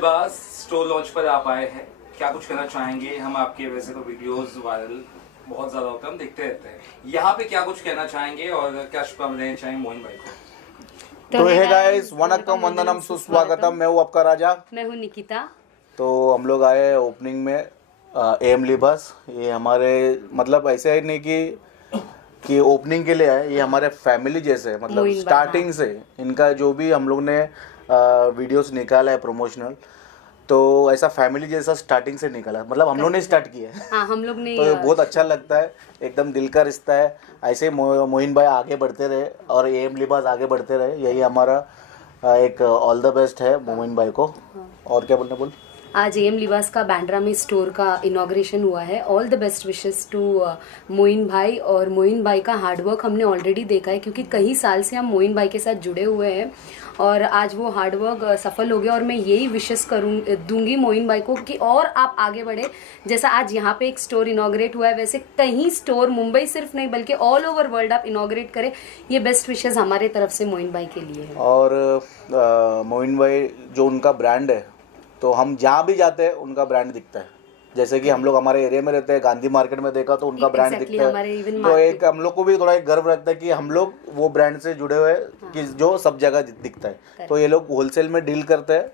लिबास store launch पर आप आए हैं, क्या कुछ कहना चाहेंगे? हम आपके वैसे तो वीडियोस वायरल बहुत ज्यादा होते हैं, हम देखते रहते हैं, यहाँ पे क्या कुछ कहना चाहेंगे और क्या शुभकामनाएं चाहेंगे मोइन भाई को? तो हे गाइस, वनक्कम वंदनम सुस्वागतम। मैं हूँ आपका राजा। मैं हूँ निकिता। तो हम लोग आए ओपनिंग में एम लिबास। ये हमारे मतलब ऐसे ही नहीं कि ओपनिंग के लिए आए, ये हमारे फैमिली जैसे मतलब स्टार्टिंग से इनका जो भी हम लोग ने वीडियोस निकाला है प्रमोशनल, तो ऐसा फैमिली जैसा स्टार्टिंग से निकाला, मतलब हम लोग ने स्टार्ट किया है। हाँ, हम लोग ने तो बहुत अच्छा लगता है, एकदम दिल का रिश्ता है। ऐसे मोइन भाई आगे बढ़ते रहे और एम लिबास आगे बढ़ते रहे, यही हमारा एक ऑल द बेस्ट है मोइन भाई को। और क्या बोल आज एम लिबास का बांद्रा में स्टोर का इनॉग्रेशन हुआ है। All the best wishes to Moin भाई। और मोइन भाई का हार्डवर्क हमने ऑलरेडी देखा है, क्योंकि कई साल से हम मोइन भाई के साथ जुड़े हुए हैं और आज वो हार्डवर्क सफल हो गया। और मैं यही विशेस दूंगी मोइन भाई को कि और आप आगे बढ़े। जैसा आज यहाँ पे एक स्टोर इनॉग्रेट हुआ है, वैसे कहीं स्टोर मुंबई सिर्फ नहीं बल्कि ऑल ओवर वर्ल्ड आप इनॉग्रेट करें। ये बेस्ट विशेस हमारे तरफ से मोइन भाई के लिए है। और मोइन भाई जो उनका ब्रांड है, तो हम जहाँ भी जाते हैं उनका ब्रांड दिखता है। जैसे कि हम लोग हमारे एरिया में रहते हैं, गांधी मार्केट में देखा तो उनका ब्रांड दिखता है। तो एक हम लोग को भी थोड़ा एक गर्व लगता है कि हम लोग वो ब्रांड से जुड़े हुए हैं कि जो सब जगह दिखता है। तो ये लोग होलसेल में डील करते हैं,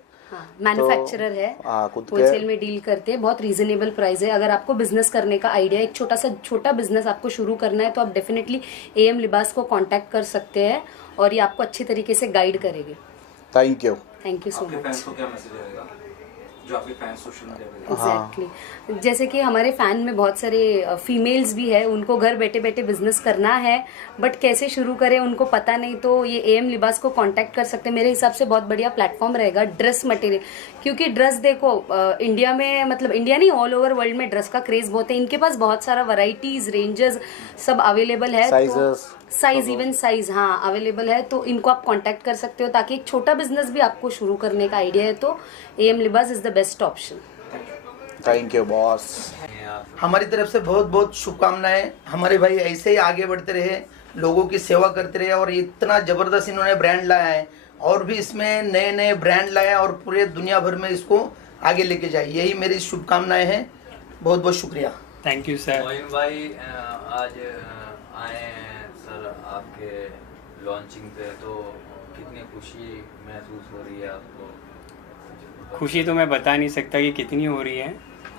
मैन्युफैक्चरर है, खुद होलसेल में डील करते हैं। बहुत रीजनेबल प्राइस है। अगर आपको बिजनेस करने का आइडिया, एक छोटा बिजनेस आपको शुरू करना है, तो आप डेफिनेटली एम लिबास को कांटेक्ट कर सकते हैं और ये आपको अच्छी तरीके से गाइड करेंगे। Thank you so much. Fans को क्या मैसेज रहेगा जो आपके फैंस सोशल मीडिया पे? एग्जैक्टली जैसे कि हमारे फैन में बहुत सारे फीमेल्स भी है, उनको घर बैठे बैठे बिजनेस करना है बट कैसे शुरू करें उनको पता नहीं, तो ये एम लिबास को कांटेक्ट कर सकते हैं। मेरे हिसाब से बहुत बढ़िया प्लेटफॉर्म रहेगा ड्रेस मटेरियल, क्योंकि ड्रेस देखो इंडिया में, मतलब इंडिया नहीं ऑल ओवर वर्ल्ड में ड्रेस का क्रेज बहुत है। इनके पास बहुत सारा वैरायटीज, रेंजेस सब अवेलेबल है, साइज इवन साइज हाँ अवेलेबल है। तो इनको आप कांटेक्ट कर सकते हो, ताकि एक छोटा बिजनेस भी आपको शुरू करने का आइडिया है तो एम लिबास is the best option. Thank you boss. हमारी तरफ से बहुत बहुत शुभकामनाएं। हमारे भाई ऐसे ही आगे बढ़ते रहे, लोगों की सेवा करते रहे और इतना ज़बरदस्त इन्होंने ब्रांड लाया है और भी इसमें नए नए ब्रांड लाया और पूरे दुनिया भर में इसको आगे लेके जाए, यही मेरी शुभकामनाएं हैं। बहुत बहुत शुक्रिया। Thank you sir. मोइन भाई आज आए हैं सर आपके लॉन्चिंग पे, तो कितनी खुशी महसूस हो रही है आपको? खुशी तो मैं बता नहीं सकता कि कितनी हो रही है,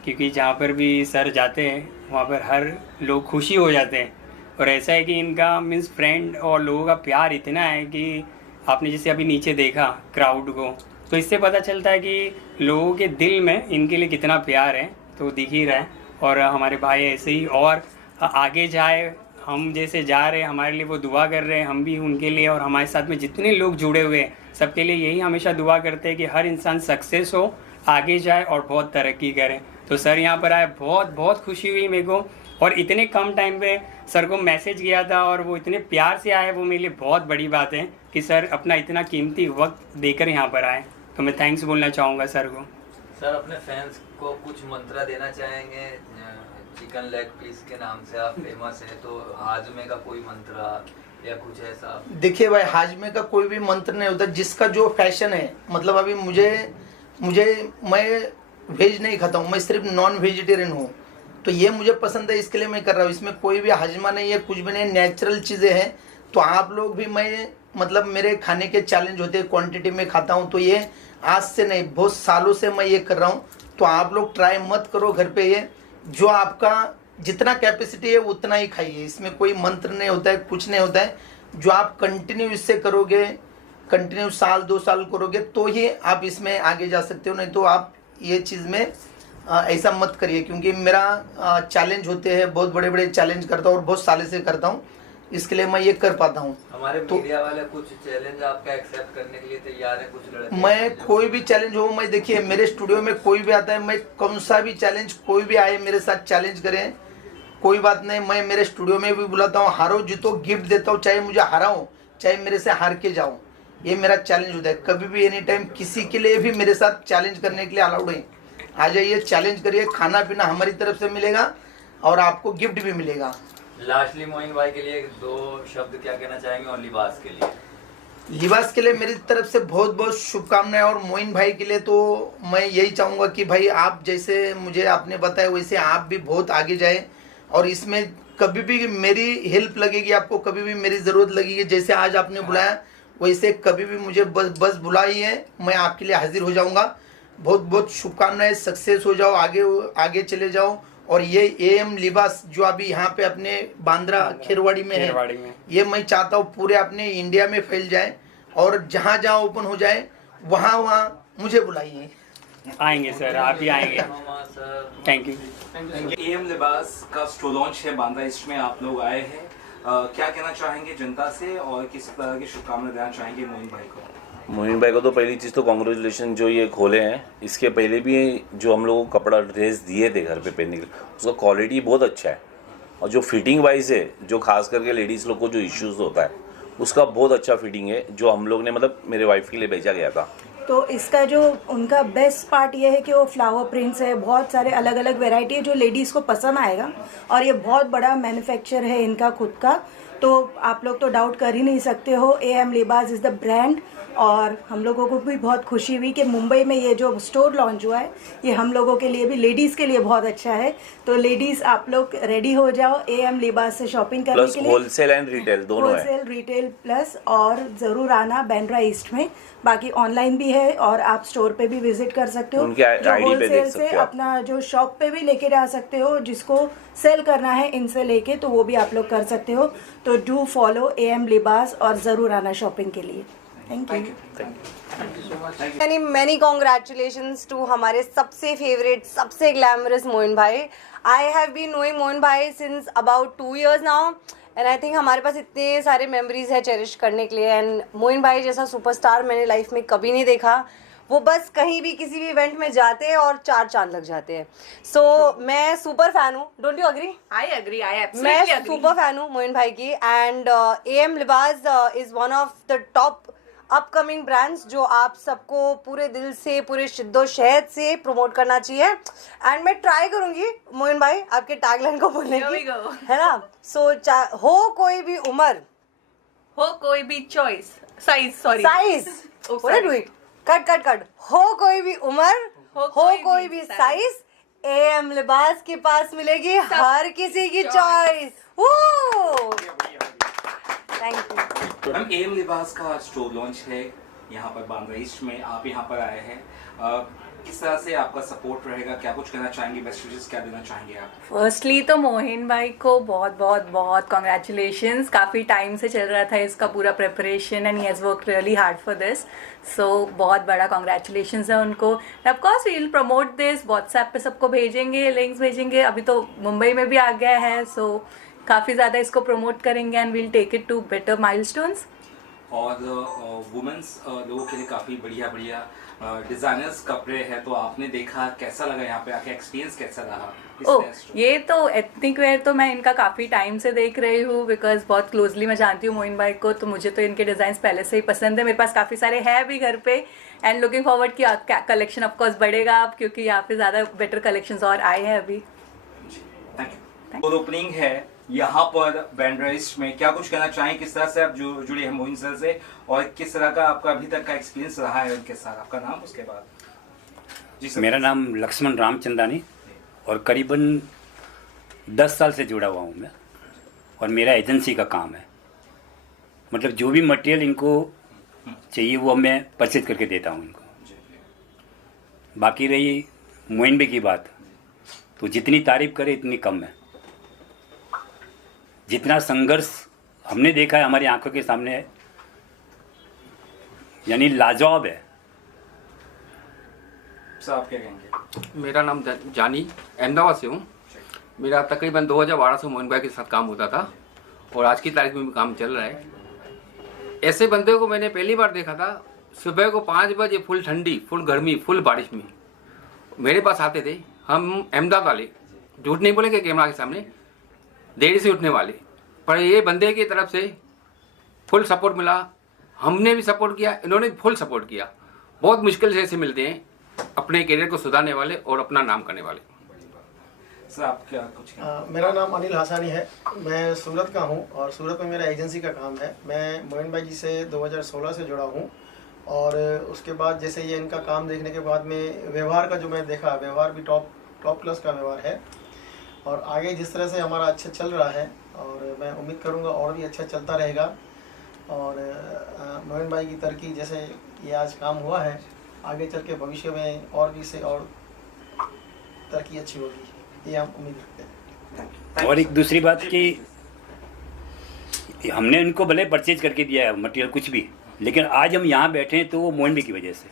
क्योंकि जहाँ पर भी सर जाते हैं वहाँ पर हर लोग खुशी हो जाते हैं। और ऐसा है कि इनका मीन्स फ्रेंड और लोगों का प्यार इतना है कि आपने जैसे अभी नीचे देखा क्राउड को, तो इससे पता चलता है कि लोगों के दिल में इनके लिए कितना प्यार है, तो दिख ही रहा है। और हमारे भाई ऐसे ही और आगे जाए, हम जैसे जा रहे हैं हमारे लिए वो दुआ कर रहे हैं, हम भी उनके लिए और हमारे साथ में जितने लोग जुड़े हुए हैं सबके लिए यही हमेशा दुआ करते हैं कि हर इंसान सक्सेस हो, आगे जाए और बहुत तरक्की करे। तो सर यहाँ पर आए, बहुत बहुत खुशी हुई मेरे को। और इतने कम टाइम पे सर को मैसेज किया था और वो इतने प्यार से आए, वो मेरे लिए बहुत बड़ी बात है कि सर अपना इतना कीमती वक्त देकर यहाँ पर आए। तो मैं थैंक्स बोलना चाहूँगा सर को। सर अपने फैंस को कुछ मंत्र देना चाहेंगे? चिकन लेग पीस के नाम से आप फेमस हैं, तो हाजमे का कोई मंत्र या कुछ ऐसा? देखिए भाई, हाजमे का कोई भी मंत्र नहीं होता, जिसका जो फैशन है। मतलब अभी मैं वेज नहीं खाता हूँ, मैं सिर्फ नॉन वेजिटेरियन हूँ, तो ये मुझे पसंद है इसके लिए मैं कर रहा हूँ। इसमें कोई भी हाजमा नहीं है, कुछ भी नहीं, नेचुरल चीज़ें हैं। तो आप लोग भी, मैं मतलब मेरे खाने के चैलेंज होते हैं, क्वांटिटी में खाता हूँ, तो ये आज से नहीं बहुत सालों से मैं ये कर रहा हूँ। तो आप लोग ट्राई मत करो घर पे, ये जो आपका जितना कैपेसिटी है उतना ही खाइए। इसमें कोई मंत्र नहीं होता है, कुछ नहीं होता है। जो आप कंटिन्यू इससे करोगे, कंटिन्यू साल 2 साल करोगे तो ही आप इसमें आगे जा सकते हो, नहीं तो आप ये चीज़ में ऐसा मत करिए। क्योंकि मेरा चैलेंज होते हैं, बहुत बड़े बड़े चैलेंज करता हूँ और बहुत सालों से करता हूँ, इसके लिए मैं ये कर पाता हूँ। हमारे मीडिया वाले कुछ चैलेंज आपका एक्सेप्ट करने के लिए तैयार है? कुछ लड़के, मैं कोई भी चैलेंज हो, मैं देखिए मेरे स्टूडियो में कोई भी आता है, मैं कौन सा भी चैलेंज, कोई भी आए मेरे साथ चैलेंज करें, कोई बात नहीं। मैं मेरे स्टूडियो में भी बुलाता हूँ, हारो जीतो गिफ्ट देता हूँ, चाहे मुझे हराओ चाहे मेरे से हार के जाओ, ये मेरा चैलेंज होता है। कभी भी एनी टाइम किसी के लिए भी मेरे साथ चैलेंज करने के लिए अलाउड है। आ जाइए, चैलेंज करिए, खाना पीना हमारी तरफ से मिलेगा और आपको गिफ्ट भी मिलेगा। लास्टली मोइन भाई के लिए 2 शब्द क्या कहना चाहेंगे और लिबास के लिए? लिबास के लिए मेरी तरफ से बहुत बहुत शुभकामनाएं। और मोइन भाई के लिए तो मैं यही चाहूँगा कि भाई आप जैसे मुझे आपने बताया वैसे आप भी बहुत आगे जाएं, और इसमें कभी भी मेरी हेल्प लगेगी, आपको कभी भी मेरी ज़रूरत लगेगी, जैसे आज आपने बुलाया वैसे कभी भी मुझे बस बुलाइए, मैं आपके लिए हाजिर हो जाऊँगा। बहुत बहुत शुभकामनाएं, सक्सेस हो जाओ, आगे आगे चले जाओ। और ये एएम लिबास जो अभी यहाँ पे अपने बांद्रा खेरवाड़ी में है, ये मैं चाहता हूँ पूरे अपने इंडिया में फैल जाए, और जहाँ जहाँ ओपन हो जाए वहाँ वहाँ मुझे बुलाइए। आएंगे सर, आप ही आएंगे। Thank you. एएम लिबास का स्टोर लॉन्च है बांद्रा ईस्ट में, आप लोग आए हैं, क्या कहना चाहेंगे जनता से और किस तरह की शुभकामनाएं देना चाहेंगे मोइन भाई को? मोइन भाई को तो पहली चीज़ तो कॉन्ग्रेचुलेशन जो ये खोले हैं। इसके पहले भी जो हम लोगों को कपड़ा ड्रेस दिए थे घर पे पहनने के लिए, उसका क्वालिटी बहुत अच्छा है, और जो फिटिंग वाइज है, जो खास करके लेडीज़ लोग को जो इश्यूज़ होता है उसका बहुत अच्छा फिटिंग है, जो हम लोग ने मतलब मेरे वाइफ के लिए भेजा गया था। तो इसका जो उनका बेस्ट पार्ट ये है कि वो फ्लावर प्रिंट्स है, बहुत सारे अलग अलग वैरायटी है जो लेडीज़ को पसंद आएगा, और ये बहुत बड़ा मैन्युफैक्चर है इनका खुद का। तो आप लोग तो डाउट कर ही नहीं सकते हो, एएम लिबास इज़ द ब्रांड। और हम लोगों को भी बहुत खुशी हुई कि मुंबई में ये जो स्टोर लॉन्च हुआ है ये हम लोगों के लिए भी, लेडीज़ के लिए बहुत अच्छा है। तो लेडीज़ आप लोग रेडी हो जाओ एएम लिबास से शॉपिंग करने के लिए। होलसेल एंड रिटेल दोनों है। होलसेल रिटेल प्लस, और ज़रूर आना बांद्रा ईस्ट में। बाकी ऑनलाइन भी है और आप स्टोर पे भी विजिट कर सकते हो। उनके आईडी पे देख सकते हो, अपना जो शॉप पे भी लेके जा सकते हो, जिसको सेल करना है इनसे लेके, तो वो भी आप लोग कर सकते हो। तो डू फॉलो एएम लिबास और ज़रूर आना शॉपिंग के लिए। Thank you. Many congratulations to हमारे सबसे फेवरेट, सबसे ग्लैमरस मोइन भाई। I have been knowing Moin भाई since about 2 years now, and I think हमारे पास इतने सारे मेमोरीज है चेरिश करने के लिए। एंड मोइन भाई जैसा सुपरस्टार मैंने लाइफ में कभी नहीं देखा। वो बस कहीं भी किसी भी इवेंट में जाते हैं और 4 चांद लग जाते हैं। सो मैं सुपर फैन हूँ। Don't you agree? I agree, I मैं सुपर फैन हूँ मोइन भाई की। And AM Libas is one of the top upcoming brands जो आप सबको पूरे दिल से, पूरे शिद्दो शहद से प्रमोट करना चाहिए। एंड मैं ट्राई करूंगी मोइन भाई आपके टैगलाइन को बोलने की, है ना? सो हो कोई भी उम्र, हो कोई भी choice, size, sorry size, do it, cut, हो कोई भी उम्र, हो कोई भी साइज, एएम लिबास के पास मिलेगी हर किसी की choice. Thank you ma'am. Am लिबास का स्टोर लॉन्च है यहाँ पर बांद्रा ईस्ट में, आप यहाँ पर आए हैं, किस तरह से आपका सपोर्ट रहेगा, क्या कुछ कहना चाहेंगे, बेस्ट विशेस क्या देना चाहेंगे आप? फर्स्टली तो मोहिन भाई को बहुत बहुत बहुत कॉन्ग्रेचुलेशंस। काफ़ी टाइम से चल रहा था इसका पूरा preparation, and he has work really hard for this. So बहुत बड़ा कॉन्ग्रेचुलेशंस है उनको। Of course we will promote this, WhatsApp पे सबको भेजेंगे, लिंक्स भेजेंगे। अभी तो मुंबई में भी आ गया है, सो काफ़ी ज़्यादा इसको प्रमोट करेंगे and will take it to better milestones. और वुमेन्स लोगों के लिए काफ़ी बढ़िया डिजाइनर्स कपड़े हैं, तो आपने देखा, कैसा लगा यहाँ पे आके, एक्सपीरियंस कैसा रहा? ये तो एथनिक वेयर तो मैं इनका काफ़ी टाइम से देख रही हूँ, बिकॉज बहुत क्लोजली मैं जानती हूँ मोइन भाई को, तो मुझे तो इनके डिज़ाइंस पहले से ही पसंद है। मेरे पास काफ़ी सारे हैं भी घर पे, एंड लुकिंग फॉरवर्ड कि कलेक्शन ऑफकोर्स बढ़ेगा अब, क्योंकि यहाँ पे ज़्यादा बेटर कलेक्शंस और आए हैं अभी। Thank you. ओपनिंग है यहाँ पर बांद्रा ईस्ट में, क्या कुछ कहना चाहें, किस तरह से आप जुड़े हैं मोइन सर से, और किस तरह का आपका अभी तक का एक्सपीरियंस रहा है उनके साथ? आपका नाम, उसके बाद? जी सर। मेरा नाम लक्ष्मण रामचंदानी, और करीबन 10 साल से जुड़ा हुआ हूँ मैं, और मेरा एजेंसी का काम है। मतलब जो भी मटेरियल इनको चाहिए वो मैं परचेज करके देता हूँ इनको। बाकी रही मोइन भाई की बात, तो जितनी तारीफ करे इतनी कम है। जितना संघर्ष हमने देखा है हमारी आंखों के सामने, यानी लाजवाब है। सर आप क्या कहेंगे? मेरा नाम जानी, अहमदाबाद से हूँ। मेरा तकरीबन 2012 से मोइन भाई के साथ काम होता था, और आज की तारीख में भी काम चल रहा है। ऐसे बंदे को मैंने पहली बार देखा था, सुबह को 5 बजे फुल ठंडी, फुल गर्मी, फुल बारिश में मेरे पास आते थे। हम अहमदाबाद वाले, झूठ नहीं बोलेंगे कैमरा के सामने, देर से उठने वाले, पर ये बंदे की तरफ से फुल सपोर्ट मिला। हमने भी सपोर्ट किया, इन्होंने भी फुल सपोर्ट किया। बहुत मुश्किल से ऐसे मिलते हैं अपने करियर को सुधारने वाले और अपना नाम करने वाले। सर आप क्या कुछ मेरा नाम अनिल हासानी है, मैं सूरत का हूं और सूरत में मेरा एजेंसी का काम है। मैं मोइन भाई जी से 2016 से जुड़ा हूं और उसके बाद जैसे ये इनका काम देखने के बाद में व्यवहार का जो मैं देखा, व्यवहार भी टॉप क्लास का व्यवहार है और आगे जिस तरह से हमारा अच्छा चल रहा है और मैं उम्मीद करूंगा और भी अच्छा चलता रहेगा। और मोइन भाई की तरक्की जैसे ये आज काम हुआ है, आगे चल के भविष्य में और भी से और तरक्की अच्छी होगी, ये हम उम्मीद रखते हैं। और एक दूसरी बात कि हमने उनको भले परचेज करके दिया है मटेरियल कुछ भी, लेकिन आज हम यहाँ बैठे हैं तो वो मोइन भाई की वजह से।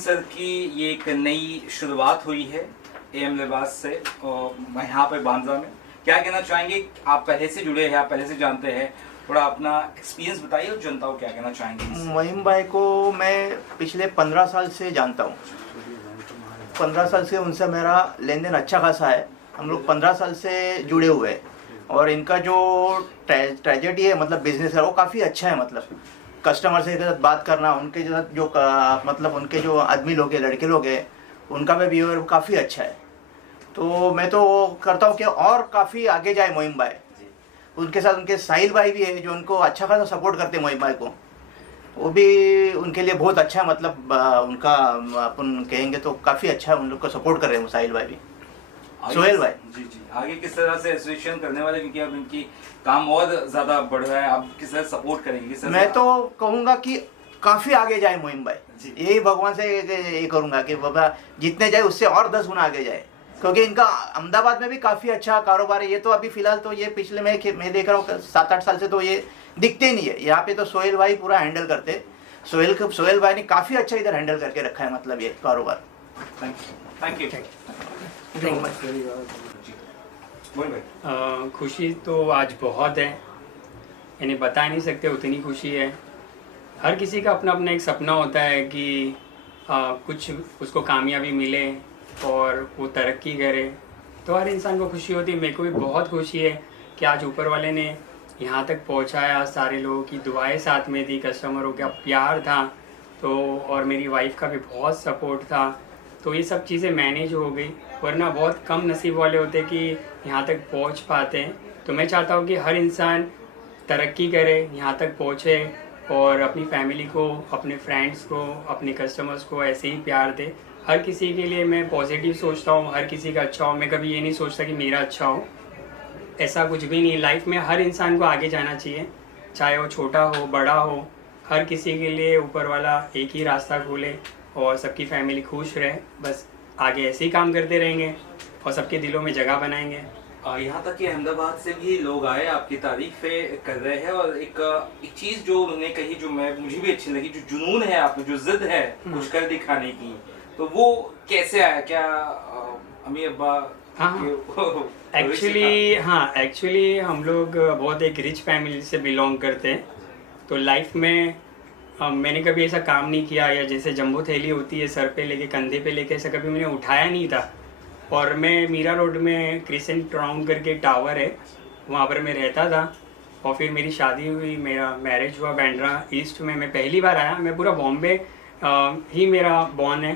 सर की ये एक नई शुरुआत हुई है एम लिबास से और यहाँ पे बांद्रा में, क्या कहना चाहेंगे? आप पहले से जुड़े हैं, आप पहले से जानते हैं, थोड़ा अपना एक्सपीरियंस बताइए और जनता को क्या कहना चाहेंगे? मोइन भाई को मैं पिछले 15 साल से जानता हूँ। 15 साल से उनसे मेरा लेन देन अच्छा खासा है। हम लोग 15 साल से जुड़े हुए हैं और इनका जो ट्रेजेडी है मतलब बिजनेस है वो काफ़ी अच्छा है। मतलब कस्टमर से साथ बात करना, उनके साथ जो मतलब उनके जो आदमी लोग हैं, लड़के लोग हैं, उनका भी बिहेवियर काफ़ी अच्छा है। तो मैं तो करता हूँ कि और काफ़ी आगे जाए मोइन भाई। उनके साथ उनके साहिल भाई भी है जो उनको अच्छा खासा सपोर्ट करते हैं मोइन भाई को, वो भी उनके लिए बहुत अच्छा है। मतलब उनका अपन कहेंगे तो काफ़ी अच्छा है, उन लोग को सपोर्ट कर रहे हैं साहिल भाई भी, सोहेल भाई। जी आगे किस तरह से एसोसिएशन करने वाले, क्योंकि अब इनकी काम और ज़्यादा बढ़ रहा है, आप किस तरह सपोर्ट करेंगे? मैं तो कहूँगा कि काफ़ी आगे जाए मोइन भाई, यही भगवान से ये करूँगा कि बाबा जितने जाए उससे और 10 गुना आगे जाए, क्योंकि इनका अहमदाबाद में भी काफ़ी अच्छा कारोबार है। ये तो अभी फिलहाल तो ये पिछले मैं देख रहा हूँ 7-8 साल से तो ये दिखते नहीं है। यहाँ पे तो सोहेल भाई पूरा हैंडल करते, सोहेल भाई ने काफ़ी अच्छा इधर हैंडल करके रखा है मतलब ये कारोबार। Thank you. खुशी तो आज बहुत है, यानी बता नहीं सकते उतनी खुशी है। हर किसी का अपना अपना एक सपना होता है कि कुछ उसको कामयाबी मिले और वो तरक्की करे, तो हर इंसान को खुशी होती है। मेरे को भी बहुत खुशी है कि आज ऊपर वाले ने यहाँ तक पहुँचाया, सारे लोगों की दुआएं साथ में थी, कस्टमरों का प्यार था, तो और मेरी वाइफ का भी बहुत सपोर्ट था, तो ये सब चीज़ें मैनेज हो गई। वरना बहुत कम नसीब वाले होते कि यहाँ तक पहुँच पाते हैं। तो मैं चाहता हूँ कि हर इंसान तरक्की करे, यहाँ तक पहुँचे और अपनी फैमिली को, अपने फ्रेंड्स को, अपने कस्टमर्स को ऐसे ही प्यार दे। हर किसी के लिए मैं पॉजिटिव सोचता हूँ, हर किसी का अच्छा हो। मैं कभी ये नहीं सोचता कि मेरा अच्छा हो, ऐसा कुछ भी नहीं। लाइफ में हर इंसान को आगे जाना चाहिए, चाहे वो छोटा हो बड़ा हो, हर किसी के लिए ऊपर वाला एक ही रास्ता खोले और सबकी फैमिली खुश रहे। बस आगे ऐसे ही काम करते रहेंगे और सबके दिलों में जगह बनाएंगे। यहाँ तक कि अहमदाबाद से भी लोग आए, आपकी तारीफें कर रहे हैं और एक चीज़ जो उन्होंने कही जो मुझे भी अच्छी लगी, जो जुनून है आप में, जो जिद है कुछ कर दिखाने की, तो वो कैसे आया? क्या अम्मी अब्बा? एक्चुअली हम लोग बहुत एक रिच फैमिली से बिलोंग करते हैं। तो लाइफ में मैंने कभी ऐसा काम नहीं किया, या जैसे जंबो थैली होती है सर पे लेके, कंधे पे लेके, ऐसा कभी मैंने उठाया नहीं था। और मैं मीरा रोड में क्रिसेंट राउंड करके टावर है, वहाँ पर मैं रहता था। और फिर मेरी शादी हुई, मेरा मैरिज हुआ बांद्रा ईस्ट में। मैं पहली बार आया, मैं पूरा बॉम्बे ही मेरा बॉर्न है,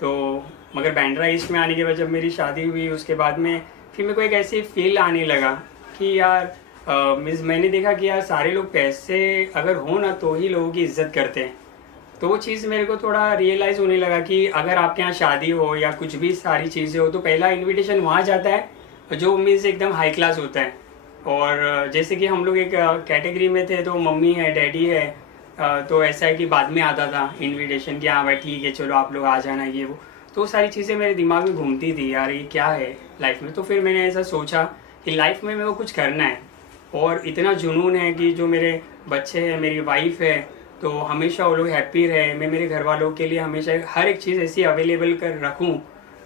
तो मगर बांद्रा ईस्ट में आने के बाद जब मेरी शादी हुई उसके बाद में फिर मेरे को एक ऐसी फील आने लगा कि यार मैंने देखा कि यार सारे लोग पैसे अगर हो ना तो ही लोगों की इज्जत करते हैं। तो वो चीज़ मेरे को थोड़ा रियलाइज़ होने लगा कि अगर आपके यहाँ शादी हो या कुछ भी सारी चीज़ें हो तो पहला इन्विटेशन वहाँ जाता है जो मीन्स एकदम हाई क्लास होता है। और जैसे कि हम लोग एक कैटेगरी में थे तो मम्मी है, डैडी है, तो ऐसा है कि बाद में आता था इन्विटेशन कि हाँ भाई ठीक है चलो आप लोग आ जाना ये वो। तो सारी चीज़ें मेरे दिमाग में घूमती थी यार ये क्या है लाइफ में। तो फिर मैंने ऐसा सोचा कि लाइफ में मेरे को कुछ करना है और इतना जुनून है कि जो मेरे बच्चे हैं, मेरी वाइफ है, तो हमेशा वो लोग हैप्पी रहे। मैं मेरे घर वालों के लिए हमेशा हर एक चीज़ ऐसी अवेलेबल कर रखूँ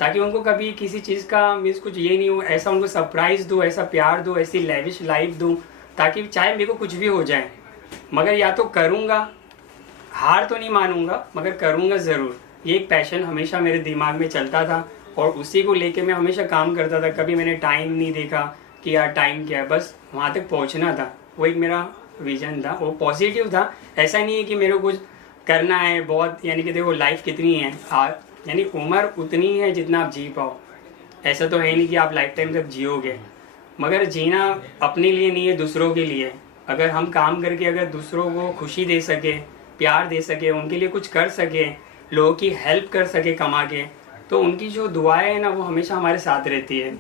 ताकि उनको कभी किसी चीज़ का मीन्स कुछ ये नहीं हो, ऐसा उनको सरप्राइज़ दूँ, ऐसा प्यार दूँ, ऐसी लेविश लाइफ दूँ ताकि चाहे मेरे को कुछ भी हो जाए मगर या तो करूँगा, हार तो नहीं मानूंगा मगर करूँगा ज़रूर। ये एक पैशन हमेशा मेरे दिमाग में चलता था और उसी को लेके मैं हमेशा काम करता था। कभी मैंने टाइम नहीं देखा कि यार टाइम क्या है, बस वहाँ तक पहुँचना था। वो एक मेरा विजन था, वो पॉजिटिव था। ऐसा नहीं है कि मेरे को कुछ करना है बहुत, यानी कि देखो लाइफ कितनी है, यानी उम्र उतनी है जितना आप जी पाओ। ऐसा तो है नहीं कि आप लाइफ टाइम तक जियोगे, मगर जीना अपने लिए नहीं है, दूसरों के लिए। अगर हम काम करके अगर दूसरों को खुशी दे सके, प्यार दे सके, उनके लिए कुछ कर सके, लोगों की हेल्प कर सके कमा के, तो उनकी जो दुआएं हैं ना वो हमेशा हमारे साथ रहती है।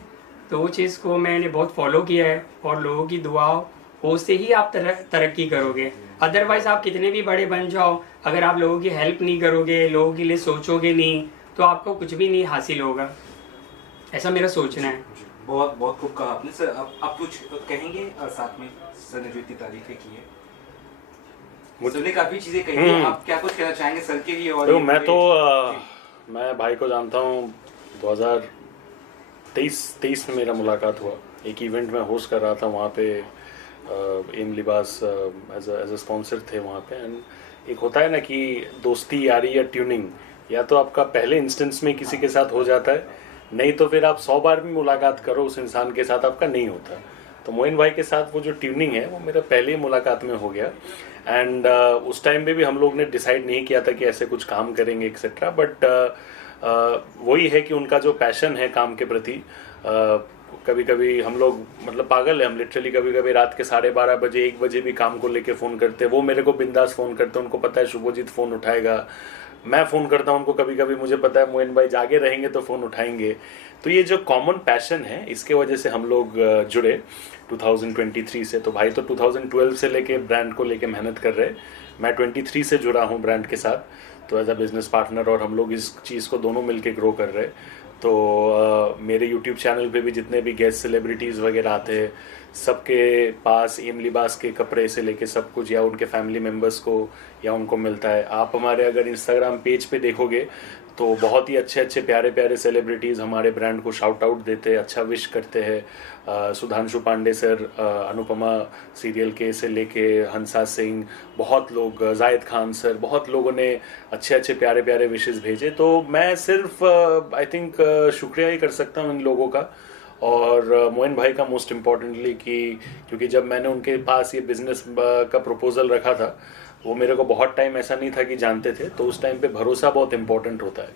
तो वो चीज़ को मैंने बहुत फॉलो किया है, और लोगों की दुआओं से ही आप तरक्की करोगे। अदरवाइज आप कितने भी बड़े बन जाओ, अगर आप लोगों की हेल्प नहीं करोगे, लोगों के लिए सोचोगे नहीं, तो आपको कुछ भी नहीं हासिल होगा। ऐसा मेरा सोचना है। बहुत बहुत खूब कहा आपने सर। आप कुछ कहेंगे और साथ में सर ने जो इतनी तारीफें की है, सर ने काफी चीजें कही है, आप क्या कुछ कहना चाहेंगे सर के लिए? और मैं भाई को जानता हूँ 2023 में मेरा मुलाकात हुआ। एक इवेंट में होस्ट कर रहा था वहाँ पे, एम लिबास एज अ स्पॉन्सर थे वहाँ पे। एंड एक होता है ना कि दोस्ती यारी या ट्यूनिंग, या तो आपका पहले इंस्टेंस में किसी के साथ हो जाता है, नहीं तो फिर आप 100 बार भी मुलाकात करो उस इंसान के साथ आपका नहीं होता। तो मोइन भाई के साथ वो जो ट्यूनिंग है वो मेरा पहले मुलाकात में हो गया। एंड उस टाइम पे भी हम लोग ने डिसाइड नहीं किया था कि ऐसे कुछ काम करेंगे एक्सेट्रा, बट वही है कि उनका जो पैशन है काम के प्रति, कभी कभी हम लोग मतलब पागल है, हम लिटरली कभी कभी रात के 12:30 बजे 1 बजे भी काम को लेके फ़ोन करते। वो मेरे को बिंदास फ़ोन करते, उनको पता है शुभजीत फ़ोन उठाएगा। मैं फ़ोन करता हूँ उनको, कभी कभी मुझे पता है मोइन भाई जागे रहेंगे तो फ़ोन उठाएंगे। तो ये जो कॉमन पैशन है, इसके वजह से हम लोग जुड़े 2023 से। तो भाई तो 2012 से लेके ब्रांड को लेके मेहनत कर रहे, मैं 23 से जुड़ा हूँ ब्रांड के साथ, तो एज अ बिजनेस पार्टनर, और हम लोग इस चीज़ को दोनों मिलके ग्रो कर रहे। तो मेरे यूट्यूब चैनल पे भी जितने भी गेस्ट सेलिब्रिटीज़ वगैरह आते हैं, सबके पास एम लिबास के कपड़े से लेके सब कुछ या उनके फैमिली मेम्बर्स को या उनको मिलता है। आप हमारे अगर इंस्टाग्राम पेज पे देखोगे तो बहुत ही अच्छे अच्छे प्यारे प्यारे सेलिब्रिटीज़ हमारे ब्रांड को शाउट आउट देते हैं, अच्छा विश करते हैं। सुधांशु पांडे सर, अनुपमा सीरियल के से लेके हंसा सिंह, बहुत लोग, जायद खान सर, बहुत लोगों ने अच्छे अच्छे प्यारे प्यारे विशेस भेजे। तो मैं सिर्फ आई थिंक शुक्रिया ही कर सकता हूँ इन लोगों का, और मोइन भाई का मोस्ट इम्पॉर्टेंटली, क्योंकि जब मैंने उनके पास ये बिज़नेस का प्रपोजल रखा था, वो मेरे को बहुत टाइम ऐसा नहीं था कि जानते थे, तो उस टाइम पे भरोसा बहुत इंपॉर्टेंट होता है।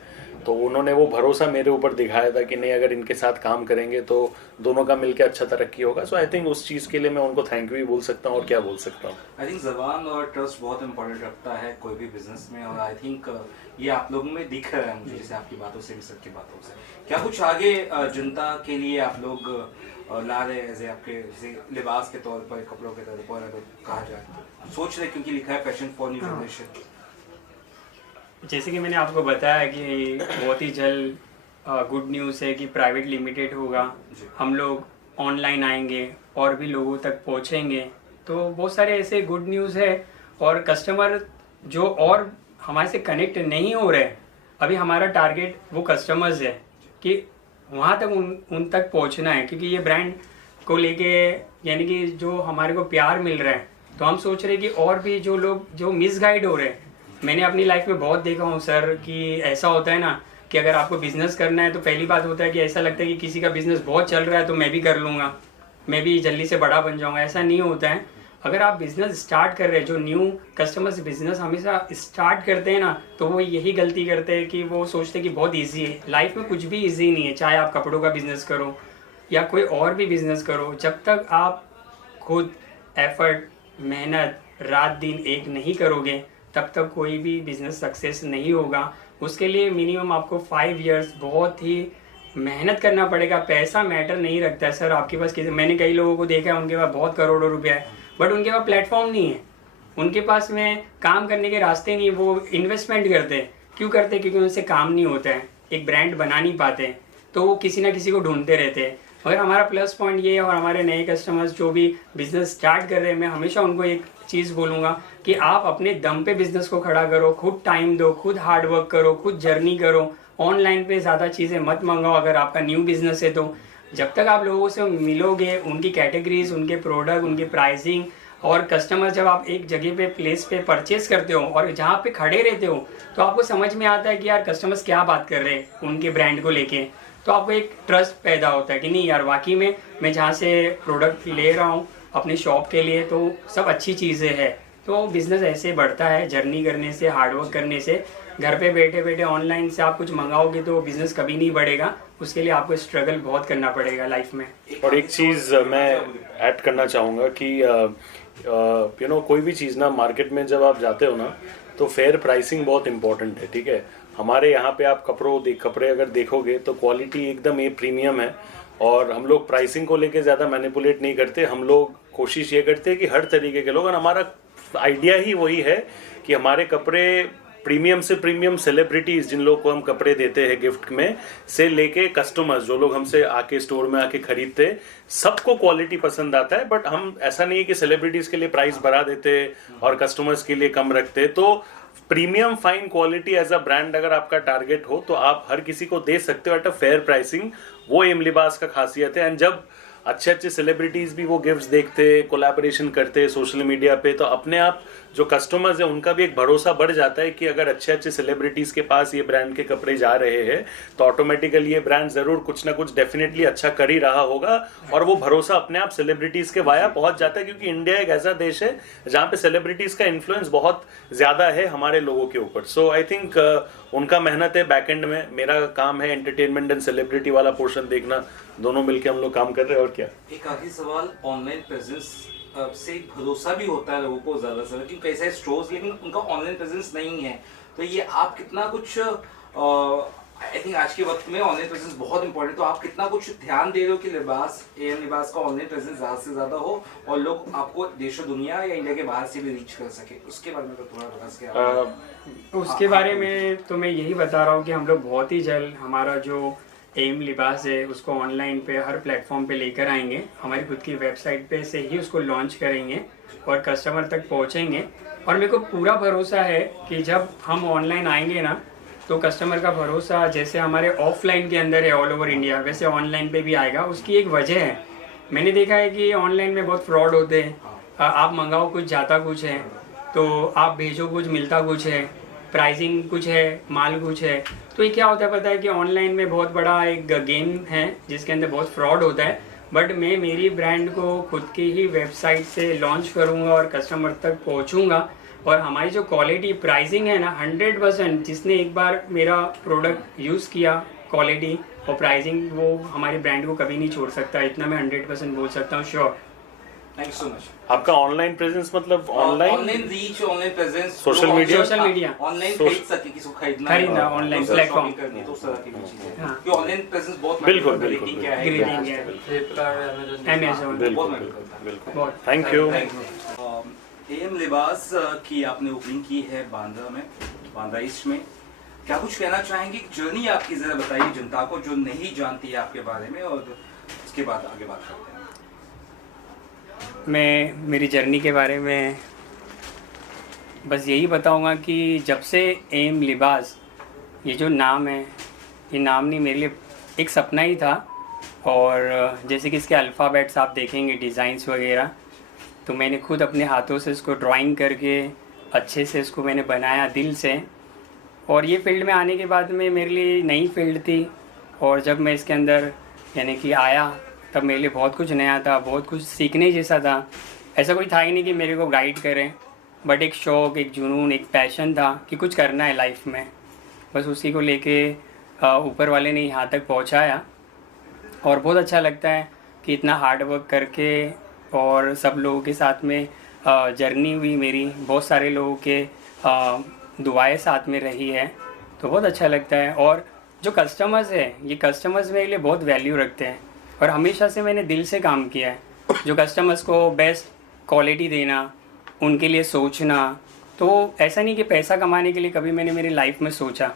तो उन्होंने वो भरोसा मेरे ऊपर दिखाया था कि नहीं, अगर इनके साथ काम करेंगे तो दोनों का मिलकर अच्छा तरक्की होगा। सो आई थिंक उस चीज़ के लिए मैं उनको थैंक यू भी बोल सकता हूँ, और क्या बोल सकता हूँ। आई थिंक जबान और ट्रस्ट बहुत इंपॉर्टेंट रखता है कोई भी बिजनेस में, और आई थिंक ये आप लोगों में दिख रहा है मुझे, जैसे आपकी बातों से भी, सबकी बातों से। क्या कुछ आगे जनता के लिए आप लोग ला रहे हैं, जैसे आपके जैसे लिबास के तौर पर, कपड़ों के तौर पर अगर कहा जाए, सोच रहे, क्योंकि लिखा है पैशन फॉर न्यू जनरेशन। जैसे कि मैंने आपको बताया कि बहुत ही जल्द गुड न्यूज़ है कि प्राइवेट लिमिटेड होगा, हम लोग ऑनलाइन आएंगे और भी लोगों तक पहुंचेंगे। तो बहुत सारे ऐसे गुड न्यूज़ है, और कस्टमर जो और हमारे से कनेक्ट नहीं हो रहे, अभी हमारा टारगेट वो कस्टमर्स है कि वहाँ तक उन तक पहुँचना है, क्योंकि ये ब्रांड को लेके यानी कि जो हमारे को प्यार मिल रहा है, तो हम सोच रहे हैं कि और भी जो लोग जो मिसगाइड हो रहे हैं, मैंने अपनी लाइफ में बहुत देखा हूँ सर कि ऐसा होता है ना कि अगर आपको बिज़नेस करना है तो पहली बात होता है कि ऐसा लगता है कि किसी का बिज़नेस बहुत चल रहा है तो मैं भी कर लूँगा, मैं भी जल्दी से बड़ा बन जाऊँगा। ऐसा नहीं होता है। अगर आप बिज़नेस स्टार्ट कर रहे हैं, जो न्यू कस्टमर्स बिज़नेस हमेशा स्टार्ट करते हैं ना, तो वो यही गलती करते हैं कि वो सोचते हैं कि बहुत ईजी है। लाइफ में कुछ भी ईजी नहीं है, चाहे आप कपड़ों का बिज़नेस करो या कोई और भी बिज़नेस करो, जब तक आप खुद एफर्ट, मेहनत, रात दिन एक नहीं करोगे, तब तक कोई भी बिज़नेस सक्सेस नहीं होगा। उसके लिए मिनिमम आपको 5 इयर्स बहुत ही मेहनत करना पड़ेगा। पैसा मैटर नहीं रखता है सर आपके पास। मैंने कई लोगों को देखा है, उनके पास बहुत करोड़ों रुपया है, बट उनके पास प्लेटफॉर्म नहीं है, उनके पास में काम करने के रास्ते नहीं है। वो इन्वेस्टमेंट करते हैं, क्यों करते हैं? क्योंकि उनसे काम नहीं होता है, एक ब्रांड बना नहीं पाते, तो वो किसी ना किसी को ढूंढते रहते हैं। मगर हमारा प्लस पॉइंट ये है, और हमारे नए कस्टमर्स जो भी बिज़नेस स्टार्ट कर रहे हैं, मैं हमेशा उनको एक चीज़ बोलूँगा कि आप अपने दम पे बिज़नेस को खड़ा करो, खुद टाइम दो, खुद हार्ड वर्क करो, खुद जर्नी करो। ऑनलाइन पे ज़्यादा चीज़ें मत मंगाओ अगर आपका न्यू बिज़नेस है तो। जब तक आप लोगों से मिलोगे, उनकी कैटेगरीज, उनके प्रोडक्ट, उनकी प्राइसिंग, और कस्टमर जब आप एक जगह पे प्लेस पे परचेस करते हो और जहाँ पे खड़े रहते हो, तो आपको समझ में आता है कि यार कस्टमर्स क्या बात कर रहे हैं उनके ब्रांड को लेके। तो आपको एक ट्रस्ट पैदा होता है कि नहीं यार, वाकई में मैं जहाँ से प्रोडक्ट ले रहा हूँ अपने शॉप के लिए, तो सब अच्छी चीज़ें हैं। तो बिज़नेस ऐसे बढ़ता है, जर्नी करने से, हार्डवर्क करने से। घर पे बैठे बैठे ऑनलाइन से आप कुछ मंगाओगे तो बिजनेस कभी नहीं बढ़ेगा, उसके लिए आपको स्ट्रगल बहुत करना पड़ेगा लाइफ में। और एक चीज़ मैं ऐड करना चाहूँगा कि कोई भी चीज़ ना मार्केट में जब आप जाते हो ना तो फेयर प्राइसिंग बहुत इंपॉर्टेंट है, ठीक है। हमारे यहाँ पे आप कपड़े अगर देखोगे तो क्वालिटी एकदम ए प्रीमियम है, और हम लोग प्राइसिंग को लेके ज़्यादा मैनिपुलेट नहीं करते। हम लोग कोशिश ये करते हैं कि हर तरीके के लोग, और हमारा आइडिया ही वही है कि हमारे कपड़े प्रीमियम से प्रीमियम सेलिब्रिटीज जिन लोग को हम कपड़े देते हैं गिफ्ट में से लेके कस्टमर्स जो लोग हमसे आके स्टोर में आके खरीदते, सबको क्वालिटी पसंद आता है। बट हम ऐसा नहीं है कि सेलिब्रिटीज के लिए प्राइस बढ़ा देते और कस्टमर्स के लिए कम रखते। तो premium fine quality as a brand अगर आपका टारगेट हो तो आप हर किसी को दे सकते हो एट अ फेयर प्राइसिंग। वो एम लिबास का खासियत है। एंड जब अच्छे अच्छे सेलिब्रिटीज भी वो गिफ्ट्स देखते, कोलैबोरेशन करते सोशल मीडिया पे, तो अपने आप जो कस्टमर्स है उनका भी एक भरोसा बढ़ जाता है कि अगर अच्छे अच्छे सेलिब्रिटीज के पास ये ब्रांड के कपड़े जा रहे हैं तो ऑटोमेटिकली ये ब्रांड जरूर कुछ ना कुछ डेफिनेटली अच्छा कर ही रहा होगा, और वो भरोसा अपने आप सेलिब्रिटीज के वाया पहुंच जाता है। क्योंकि इंडिया एक ऐसा देश है जहाँ पे सेलिब्रिटीज का इन्फ्लुएंस बहुत ज्यादा है हमारे लोगों के ऊपर। सो आई थिंक उनका मेहनत है बैक एंड में, मेरा काम है एंटरटेनमेंट एंड सेलिब्रिटी वाला पोर्शन देखना। दोनों मिलके हम लोग काम कर रहे हैं। और क्या, एक आखिरी सवाल, ऑनलाइन प्रेजेंस से भरोसा भी होता है लोगों को ज्यादा से, क्योंकि कई सारे स्टोर्स लेकिन उनका ऑनलाइन प्रेजेंस नहीं है, तो ये आप कितना कुछ आई थिंक आज के वक्त में ऑनलाइन प्रेजेंस बहुत इंपॉर्टेंट, तो आप कितना कुछ ध्यान दे रहे हो कि एम लिबास का ऑनलाइन प्रेजेंस ज्यादा से ज्यादा हो और लोग आपको देशो दुनिया या इंडिया के बाहर से भी रीच कर सके, उसके बारे में तो थोड़ा बता उसके बारे में तो मैं यही बता रहा हूँ कि हम लोग बहुत ही जल्द हमारा जो एम लिबास है उसको ऑनलाइन पे हर प्लेटफॉर्म पे लेकर आएंगे। हमारी खुद की वेबसाइट पे से ही उसको लॉन्च करेंगे और कस्टमर तक पहुँचेंगे। और मेरे को पूरा भरोसा है कि जब हम ऑनलाइन आएंगे ना तो कस्टमर का भरोसा जैसे हमारे ऑफलाइन के अंदर है ऑल ओवर इंडिया, वैसे ऑनलाइन पे भी आएगा। उसकी एक वजह है, मैंने देखा है कि ऑनलाइन में बहुत फ्रॉड होते हैं। आप मंगाओ कुछ जाता कुछ है, तो आप भेजो कुछ मिलता कुछ है, प्राइसिंग कुछ है, माल कुछ है। तो ये क्या होता है पता है कि ऑनलाइन में बहुत बड़ा एक गेम है जिसके अंदर बहुत फ्रॉड होता है। बट मैं मेरी ब्रांड को खुद की ही वेबसाइट से लॉन्च करूँगा और कस्टमर तक पहुँचूँगा। और हमारी जो क्वालिटी प्राइसिंग है ना 100%, जिसने एक बार मेरा प्रोडक्ट यूज़ किया क्वालिटी और प्राइसिंग, वो हमारी ब्रांड को कभी नहीं छोड़ सकता। इतना मैं 100% बोल सकता हूँ, sure. Thank you so much. आपका ऑनलाइन प्रेजेंस मतलब online reach, online presence, social media online खरीद सके, किसी को खरीदना ऑनलाइन प्लेटफॉर्म करनी तो उस तरह की चीजें हैं कि ऑनलाइन प्रेजेंस बहुत बिल्कुल ग्रीटिंग है, अमेज़न, बिल्कुल। Thank you. एम लिबास की आपने ओपनिंग की है बांद्रा में, बांद्रा ईस्ट में, क्या कुछ कहना चाहेंगे? जर्नी आपकी जरा बताइए जनता को जो नहीं जानती है आपके बारे में, और उसके बाद आगे बात करते हैं। मैं मेरी जर्नी के बारे में बस यही बताऊंगा कि जब से एम लिबास ये जो नाम है, ये नाम नहीं, मेरे लिए एक सपना ही था। और जैसे कि इसके अल्फ़ाबेट्स आप देखेंगे, डिज़ाइंस वगैरह, तो मैंने खुद अपने हाथों से इसको ड्राइंग करके अच्छे से इसको मैंने बनाया दिल से। और ये फील्ड में आने के बाद में मेरे लिए नई फील्ड थी, और जब मैं इसके अंदर यानी कि आया तब मेरे लिए बहुत कुछ नया था, बहुत कुछ सीखने जैसा था। ऐसा कोई था ही नहीं कि मेरे को गाइड करें, बट एक शौक़, एक जुनून, एक पैशन था कि कुछ करना है लाइफ में। बस उसी को लेके ऊपर वाले ने यहाँ तक पहुँचाया। और बहुत अच्छा लगता है कि इतना हार्ड वर्क करके और सब लोगों के साथ में जर्नी हुई मेरी, बहुत सारे लोगों के दुआएं साथ में रही है, तो बहुत अच्छा लगता है। और जो कस्टमर्स है, ये कस्टमर्स मेरे लिए बहुत वैल्यू रखते हैं, और हमेशा से मैंने दिल से काम किया है। जो कस्टमर्स को बेस्ट क्वालिटी देना, उनके लिए सोचना, तो ऐसा नहीं कि पैसा कमाने के लिए कभी मैंने मेरी लाइफ में सोचा।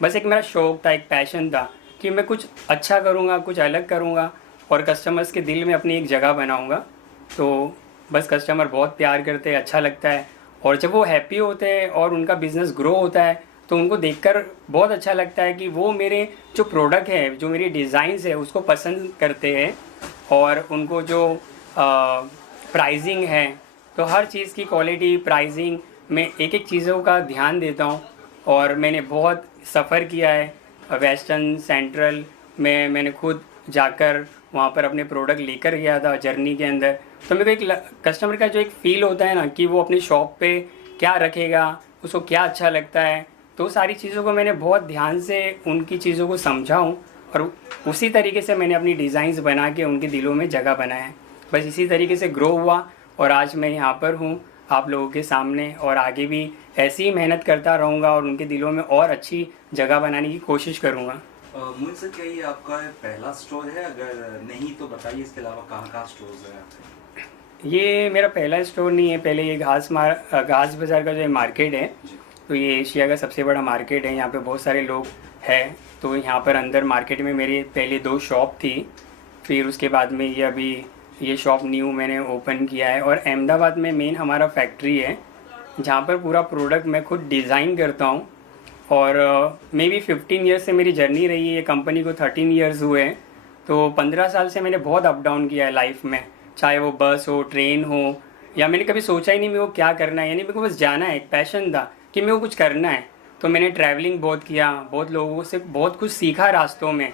बस एक मेरा शौक़ था, एक पैशन था कि मैं कुछ अच्छा करूँगा, कुछ अलग करूँगा और कस्टमर्स के दिल में अपनी एक जगह बनाऊँगा। तो बस कस्टमर बहुत प्यार करते हैं, अच्छा लगता है। और जब वो हैप्पी होते हैं और उनका बिज़नेस ग्रो होता है तो उनको देखकर बहुत अच्छा लगता है कि वो मेरे जो प्रोडक्ट है, जो मेरी डिज़ाइंस है, उसको पसंद करते हैं। और उनको जो प्राइसिंग है, तो हर चीज़ की क्वालिटी, प्राइसिंग में एक एक चीज़ों का ध्यान देता हूँ। और मैंने बहुत सफ़र किया है वेस्टर्न, सेंट्रल में, मैंने खुद जाकर वहाँ पर अपने प्रोडक्ट लेकर गया था जर्नी के अंदर। तो मेरे को एक कस्टमर का जो एक फ़ील होता है ना कि वो अपनी शॉप पे क्या रखेगा, उसको क्या अच्छा लगता है, तो सारी चीज़ों को मैंने बहुत ध्यान से उनकी चीज़ों को समझा हूँ और उसी तरीके से मैंने अपनी डिज़ाइंस बना के उनके दिलों में जगह बनाया है। बस इसी तरीके से ग्रो हुआ और आज मैं यहाँ पर हूँ आप लोगों के सामने, और आगे भी ऐसी ही मेहनत करता रहूँगा और उनके दिलों में और अच्छी जगह बनाने की कोशिश करूँगा। मोइन सर, क्या ये आपका पहला स्टोर है? अगर नहीं तो बताइए, इसके अलावा कहाँ स्टोर्स हैं आपके? ये मेरा पहला स्टोर नहीं है। पहले ये घास बाज़ार का जो मार्केट है, तो ये एशिया का सबसे बड़ा मार्केट है। यहाँ पे बहुत सारे लोग हैं। तो यहाँ पर अंदर मार्केट में मेरी पहले 2 शॉप थी, फिर उसके बाद में ये अभी ये शॉप न्यू मैंने ओपन किया है। और अहमदाबाद में मेन हमारा फैक्ट्री है जहाँ पर पूरा प्रोडक्ट मैं खुद डिज़ाइन करता हूँ। और मे बी 15 ईयर्स से मेरी जर्नी रही है। ये कंपनी को 13 ईयर्स हुए हैं। तो 15 साल से मैंने बहुत अप डाउन किया है लाइफ में, चाहे वो बस हो, ट्रेन हो, या मैंने कभी सोचा ही नहीं मेरे को क्या करना है। यानी मेरे को बस जाना है, एक पैशन था कि मेरे को कुछ करना है। तो मैंने ट्रैवलिंग बहुत किया, बहुत लोगों से बहुत कुछ सीखा रास्तों में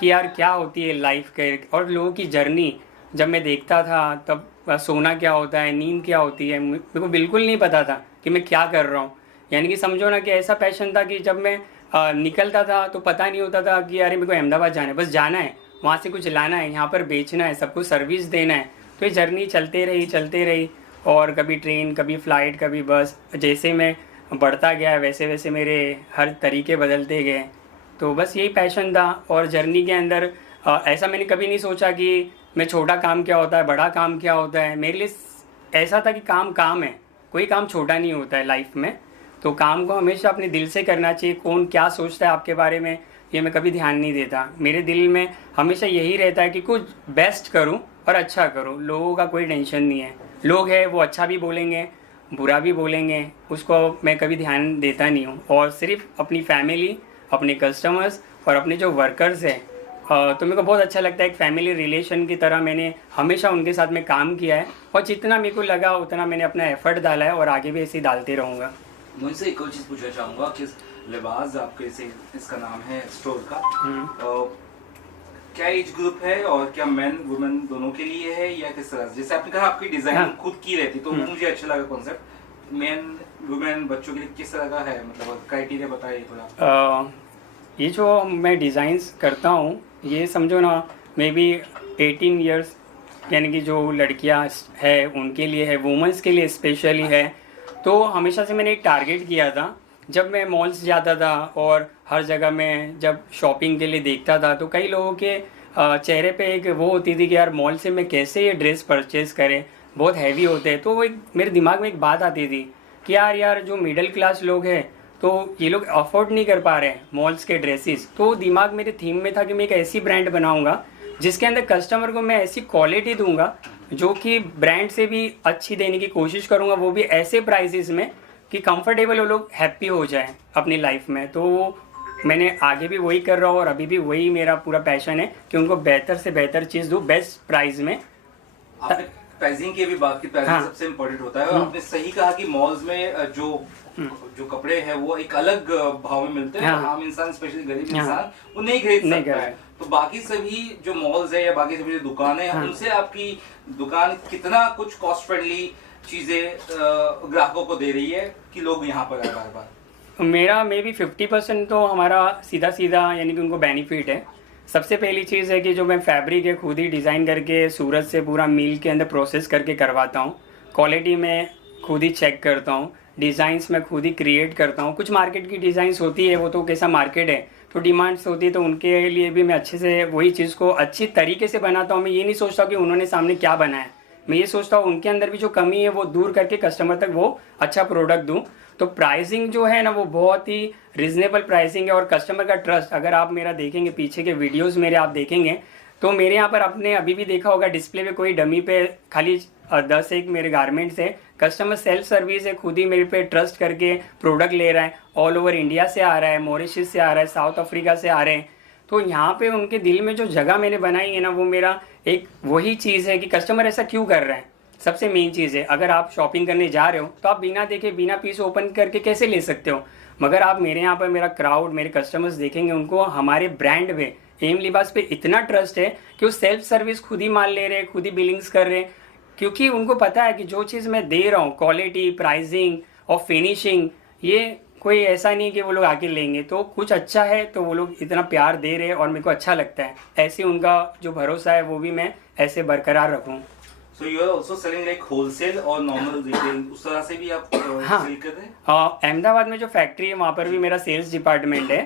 कि यार क्या होती है लाइफ के, और लोगों की जर्नी जब मैं देखता था तब सोना क्या होता है, नींद क्या होती है, मेरे को बिल्कुल नहीं पता था कि मैं क्या कर रहा हूँ। यानी कि समझो ना कि ऐसा पैशन था कि जब मैं निकलता था तो पता नहीं होता था कि यार मेरे को अहमदाबाद जाना है, बस जाना है, वहाँ से कुछ लाना है, यहाँ पर बेचना है, सबको सर्विस देना है। तो ये जर्नी चलते रही और कभी ट्रेन, कभी फ़्लाइट, कभी बस। जैसे मैं बढ़ता गया वैसे वैसे मेरे हर तरीके बदलते गए। तो बस यही पैशन था। और जर्नी के अंदर ऐसा मैंने कभी नहीं सोचा कि मैं छोटा काम क्या होता है, बड़ा काम क्या होता है। मेरे लिए ऐसा था कि काम है, कोई काम छोटा नहीं होता है लाइफ में। तो काम को हमेशा अपने दिल से करना चाहिए। कौन क्या सोचता है आपके बारे में ये मैं कभी ध्यान नहीं देता। मेरे दिल में हमेशा यही रहता है कि कुछ बेस्ट करूं और अच्छा करूं। लोगों का कोई टेंशन नहीं है। लोग हैं वो अच्छा भी बोलेंगे, बुरा भी बोलेंगे, उसको मैं कभी ध्यान देता नहीं हूँ। और सिर्फ अपनी फैमिली, अपने कस्टमर्स और अपने जो वर्कर्स हैं, तो मेरे को बहुत अच्छा लगता है। एक फैमिली रिलेशन की तरह मैंने हमेशा उनके साथ में काम किया है और जितना मेरे को लगा उतना मैंने अपना एफर्ट डाला है और आगे भी ऐसे ही डालते रहूँगा। मुझसे एक और चीज़ पूछना चाहूँगा कि लिबास आपके से इसका नाम है स्टोर का, क्या एज ग्रुप है और क्या मेन वुमेन दोनों के लिए है या किस तरह? जैसे आपने कहा आपकी डिजाइन खुद की रहती, तो मुझे अच्छा लगा कॉन्सेप्ट। मेन वुमेन बच्चों के लिए किस तरह का है, मतलब क्राइटेरिया बताइए थोड़ा। ये जो मैं डिज़ाइंस करता हूँ ये समझो ना मे बी 18 ईयर्स यानी कि जो लड़कियाँ है उनके लिए है, वुमेंस के लिए स्पेशली है। तो हमेशा से मैंने एक टारगेट किया था। जब मैं मॉल्स जाता था और हर जगह में जब शॉपिंग के लिए देखता था तो कई लोगों के चेहरे पे एक वो होती थी कि यार मॉल से मैं कैसे ये ड्रेस परचेज़ करें, बहुत हैवी होते हैं। तो वो एक मेरे दिमाग में एक बात आती थी कि यार जो मिडिल क्लास लोग हैं तो ये लोग अफोर्ड नहीं कर पा रहे हैं मॉल्स के ड्रेसेस। तो दिमाग मेरे थीम में था कि मैं एक ऐसी ब्रांड बनाऊंगा जिसके अंदर कस्टमर को मैं ऐसी क्वालिटी दूंगा जो कि ब्रांड से भी अच्छी देने की कोशिश करूंगा, वो भी ऐसे प्राइसेस में कि कंफर्टेबल वो लोग हैप्पी हो जाए अपनी लाइफ में। तो मैंने आगे भी वही कर रहा हूँ और अभी भी वही मेरा पूरा पैशन है कि उनको बेहतर से बेहतर चीज़ दूँ बेस्ट प्राइस में। आपने प्राइसिंग की भी बात की, प्राइसिंग सबसे इम्पोर्टेंट होता है। और आपने सही कहा कि मॉल्स में जो कपड़े हैं वो एक अलग भाव में मिलते हैं। आम इंसान, स्पेशली गरीब इंसान, वो नहीं खरीद सकता है। तो बाकी सभी जो मॉल्स है या बाकी सभी जो दुकानें हैं उनसे आपकी दुकान कितना कुछ कॉस्ट फ्रेंडली चीजें ग्राहकों को दे रही है कि लोग यहाँ पर आए बार बार? मेरा मे बी 50% तो हमारा सीधा यानी कि उनको बेनिफिट है। सबसे पहली चीज़ है कि जो मैं फैब्रिक है खुद ही डिज़ाइन करके सूरत से पूरा मिल के अंदर प्रोसेस करके करवाता हूँ। क्वालिटी में खुद ही चेक करता हूँ, डिज़ाइंस मैं खुद ही क्रिएट करता हूँ। कुछ मार्केट की डिज़ाइंस होती है, वो तो कैसा मार्केट है तो डिमांड्स होती है, तो उनके लिए भी मैं अच्छे से वही चीज़ को अच्छी तरीके से बनाता हूँ। मैं ये नहीं सोचता कि उन्होंने सामने क्या बनाया, मैं ये सोचता हूँ उनके अंदर भी जो कमी है वो दूर करके कस्टमर तक वो अच्छा प्रोडक्ट दूँ। तो प्राइसिंग जो है ना वो बहुत ही रिजनेबल प्राइसिंग है और कस्टमर का ट्रस्ट। अगर आप मेरा देखेंगे पीछे के वीडियोस मेरे आप देखेंगे तो मेरे यहाँ पर आपने अभी भी देखा होगा डिस्प्ले पे कोई डमी पे खाली 10 एक मेरे गारमेंट्स है। कस्टमर सेल्फ सर्विस है, खुद ही मेरे पे ट्रस्ट करके प्रोडक्ट ले रहा है। ऑल ओवर इंडिया से आ रहा है, मॉरिशस से आ रहा है, साउथ अफ्रीका से आ रहे हैं। तो यहाँ पे उनके दिल में जो जगह मैंने बनाई है ना वो मेरा एक वही चीज़ है कि कस्टमर ऐसा क्यों कर रहे हैं। सबसे मेन चीज़ है, अगर आप शॉपिंग करने जा रहे हो तो आप बिना देखे बिना पीस ओपन करके कैसे ले सकते हो। मगर आप मेरे यहाँ पर मेरा क्राउड, मेरे कस्टमर्स देखेंगे, उनको हमारे ब्रांड पे एम लिबास पे इतना ट्रस्ट है कि वो सेल्फ सर्विस खुद ही माल ले रहे हैं, खुद ही बिलिंग्स कर रहे हैं, क्योंकि उनको पता है कि जो चीज़ मैं दे रहा हूँ क्वालिटी, प्राइसिंग और फिनिशिंग ये कोई ऐसा नहीं है कि वो लोग आके लेंगे, तो कुछ अच्छा है तो वो लोग इतना प्यार दे रहे हैं और मेरे को अच्छा लगता है। ऐसे उनका जो भरोसा है वो भी मैं ऐसे बरकरार रखूँ। So you are also selling like wholesale और normal retail, उस तरह से भी आप हाँ, सेल करते हैं? अहमदाबाद में जो फैक्ट्री है वहाँ पर भी मेरा सेल्स डिपार्टमेंट है,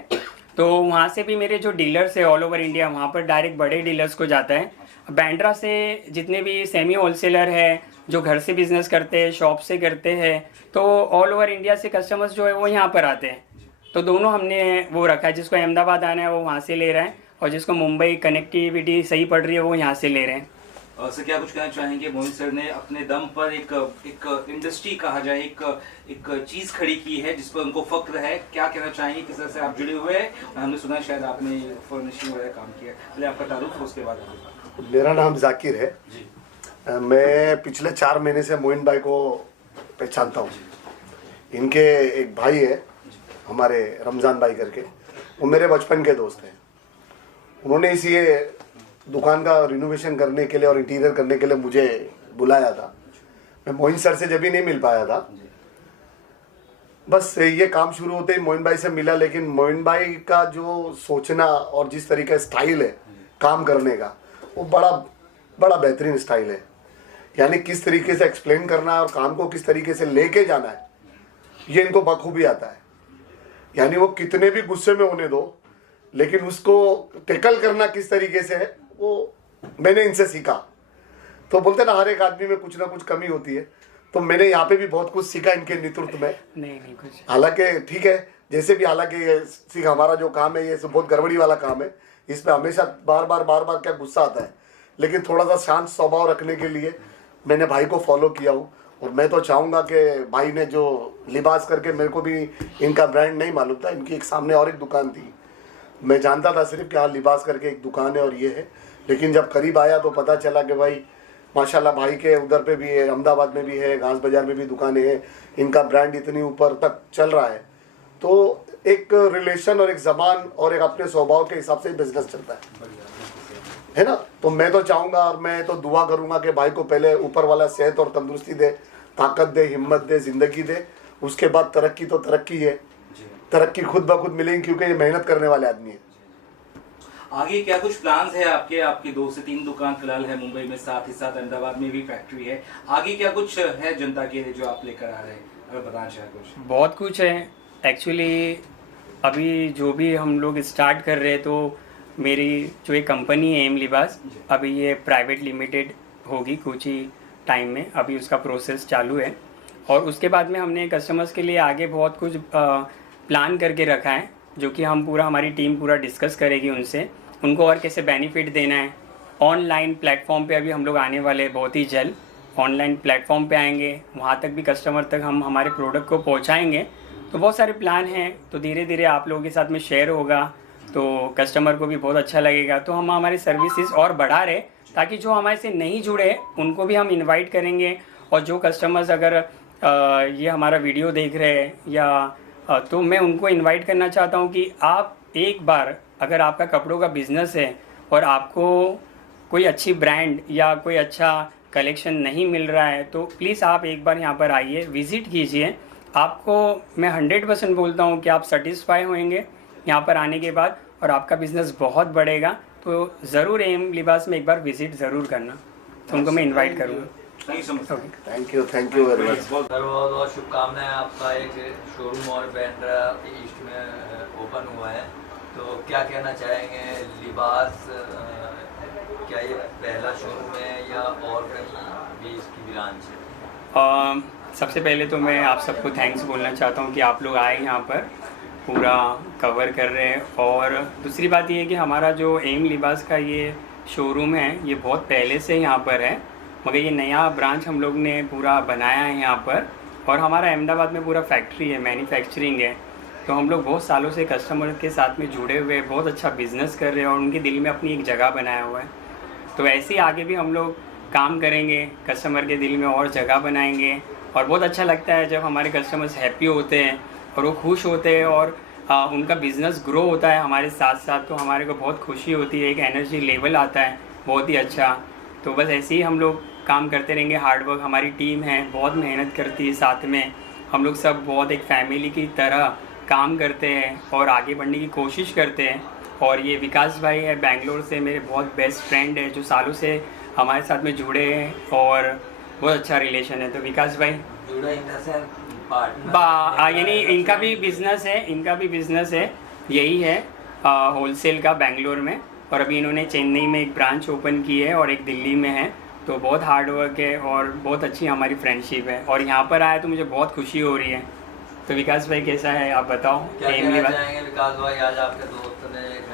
तो वहाँ से भी मेरे जो डीलर्स है ऑल ओवर इंडिया, वहाँ पर डायरेक्ट बड़े डीलर्स को जाता है। बैंड्रा से जितने भी सेमी होलसेलर है जो घर से बिजनेस करते हैं, शॉप से करते हैं, तो ऑल ओवर इंडिया से कस्टमर्स जो है वो यहाँ पर आते हैं। तो दोनों हमने वो रखा है, जिसको अहमदाबाद आना है वो वहाँ से ले रहा है और जिसको मुंबई कनेक्टिविटी सही पड़ रही है वो यहाँ से ले रहे हैं। सर क्या कुछ कहना चाहेंगे? मोहित सर ने अपने दम पर एक इंडस्ट्री कहा जाए, एक चीज खड़ी की है जिस पर उनको फक्र है। क्या कहना चाहेंगे? किस तरह से आप जुड़े हुए हैं? और हमने सुना शायद आपने फर्निशिंग वगैरह काम किया है, पहले आपका तारुफ उसके बाद। मेरा नाम जाकिर है जी। मैं पिछले 4 महीने से मोइन भाई को पहचानता हूँ। इनके एक भाई है हमारे रमज़ान भाई करके, वो मेरे बचपन के दोस्त हैं। उन्होंने इस ये दुकान का रिनोवेशन करने के लिए और इंटीरियर करने के लिए मुझे बुलाया था। मैं मोइन सर से जब भी नहीं मिल पाया था, बस ये काम शुरू होते ही मोइन भाई से मिला। लेकिन मोइन भाई का जो सोचना और जिस तरीके स्टाइल है काम करने का, वो बड़ा बेहतरीन स्टाइल है। यानी किस तरीके से एक्सप्लेन करना है और काम को किस तरीके से लेके जाना है, ये इनको बखूबी आता है। यानी वो कितने भी गुस्से में होने दो, लेकिन उसको टैकल करना किस तरीके से है वो मैंने इनसे सीखा। तो बोलते ना हर एक आदमी में कुछ ना कुछ कमी होती है, तो मैंने यहाँ पे भी बहुत कुछ सीखा इनके नेतृत्व में। नहीं कुछ, हालांकि ठीक है जैसे भी, हालांकि ये सीख हमारा जो काम है ये बहुत गड़बड़ी वाला काम है, इस पर हमेशा बार बार क्या गुस्सा आता है। लेकिन थोड़ा सा शांत स्वभाव रखने के लिए मैंने भाई को फॉलो किया हूँ। और मैं तो चाहूँगा कि भाई ने जो लिबास करके, मेरे को भी इनका ब्रांड नहीं मालूम था, इनकी एक सामने और एक दुकान थी, मैं जानता था सिर्फ कि हाँ लिबास करके एक दुकान है और ये है। लेकिन जब करीब आया तो पता चला कि भाई माशाल्लाह भाई के उधर पे भी है, अहमदाबाद में भी है, घास बाजार में भी दुकानें हैं, इनका ब्रांड इतनी ऊपर तक चल रहा है। तो एक रिलेशन और एक ज़बान और एक अपने स्वभाव के हिसाब से बिजनेस चलता है ना। तो मैं तो चाहूँगा और मैं तो दुआ करूँगा कि भाई को पहले ऊपर वाला सेहत और तंदुरुस्ती दे, ताकत दे, हिम्मत दे, ज़िंदगी दे। उसके बाद तरक्की तो तरक्की है, तरक्की खुद ब खुद मिलेगी क्योंकि ये मेहनत करने वाले आदमी है। आगे क्या कुछ प्लान्स है आपकी 2 से 3 दुकान फिलहाल है मुंबई में, साथ ही साथ अहमदाबाद में भी फैक्ट्री है। आगे क्या कुछ है जनता के लिए जो आप लेकर आ रहे हैं, अगर बताना चाहें कुछ? बहुत कुछ है एक्चुअली। अभी जो भी हम लोग स्टार्ट कर रहे हैं, तो मेरी जो एक कंपनी है एम लिबास, अभी ये प्राइवेट लिमिटेड होगी कुछ ही टाइम में, अभी उसका प्रोसेस चालू है। और उसके बाद में हमने कस्टमर्स के लिए आगे बहुत कुछ प्लान करके रखा है, जो कि हम हमारी टीम पूरा डिस्कस करेगी उनसे, उनको और कैसे बेनिफिट देना है। ऑनलाइन प्लेटफॉर्म पे अभी हम लोग आने वाले हैं बहुत ही जल्द, ऑनलाइन प्लेटफॉर्म पे आएंगे, वहाँ तक भी कस्टमर तक हम हमारे प्रोडक्ट को पहुँचाएंगे। तो बहुत सारे प्लान हैं, तो धीरे धीरे आप लोगों के साथ में शेयर होगा, तो कस्टमर को भी बहुत अच्छा लगेगा। तो हम हमारी सर्विसेज और बढ़ा रहे, ताकि जो हमारे से नहीं जुड़े उनको भी हम इनवाइट करेंगे। और जो कस्टमर्स अगर ये हमारा वीडियो देख रहे हैं या तो मैं उनको इनवाइट करना चाहता हूँ कि आप एक बार, अगर आपका कपड़ों का बिज़नेस है और आपको कोई अच्छी ब्रांड या कोई अच्छा कलेक्शन नहीं मिल रहा है, तो प्लीज़ आप एक बार यहाँ पर आइए, विज़िट कीजिए। आपको मैं 100% बोलता हूँ कि आप सेटिस्फाई होंगे यहाँ पर आने के बाद, और आपका बिज़नेस बहुत बढ़ेगा। तो ज़रूर एम लिबास में एक बार विज़िट ज़रूर करना, तो उनको मैं इन्वाइट करूँगा। Thank you very much. बहुत शुभकामनाएं। आपका एक शोरूम और बैंड्रा ईस्ट में ओपन हुआ है, तो क्या कहना चाहेंगे? लिबास क्या ये पहला शोरूम है या और कहीं भी इसकी ब्रांच है? सबसे पहले तो मैं आप सबको थैंक्स बोलना चाहता हूँ कि आप लोग आए यहाँ पर, पूरा कवर कर रहे हैं। और दूसरी बात ये है कि हमारा जो एम लिबास का ये शोरूम है, ये बहुत पहले से यहाँ पर है, मगर ये नया ब्रांच हम लोग ने पूरा बनाया है यहाँ पर। और हमारा अहमदाबाद में पूरा फैक्ट्री है, मैन्युफैक्चरिंग है, तो हम लोग बहुत सालों से कस्टमर के साथ में जुड़े हुए, बहुत अच्छा बिज़नेस कर रहे हैं और उनके दिल में अपनी एक जगह बनाया हुआ है। तो ऐसे ही आगे भी हम लोग काम करेंगे, कस्टमर के दिल में और जगह बनाएंगे। और बहुत अच्छा लगता है जब हमारे कस्टमर्स हैप्पी होते हैं और वो खुश होते हैं और उनका बिज़नेस ग्रो होता है हमारे साथ साथ, तो हमारे को बहुत खुशी होती है, एक एनर्जी लेवल आता है बहुत ही अच्छा। तो बस ऐसे ही हम लोग काम करते रहेंगे। हार्डवर्क हमारी टीम है, बहुत मेहनत करती है, साथ में हम लोग सब बहुत एक फैमिली की तरह काम करते हैं और आगे बढ़ने की कोशिश करते हैं। और ये विकास भाई है बेंगलोर से, मेरे बहुत बेस्ट फ्रेंड है जो सालों से हमारे साथ में जुड़े हैं और बहुत अच्छा रिलेशन है। तो विकास भाई जुड़ा इन द सेंस पार्टनर, यानी इनका भी बिजनेस है यही है होलसेल का बेंगलोर में, और अभी इन्होंने चेन्नई में एक ब्रांच ओपन की है और एक दिल्ली में है। तो बहुत हार्ड वर्क है और बहुत अच्छी हमारी फ्रेंडशिप है, और यहाँ पर आए तो मुझे बहुत खुशी हो रही है। तो विकास भाई कैसा है आप बताओ। क्या कहना चाहेंगे विकास भाई, आज आपके दोस्त ने एक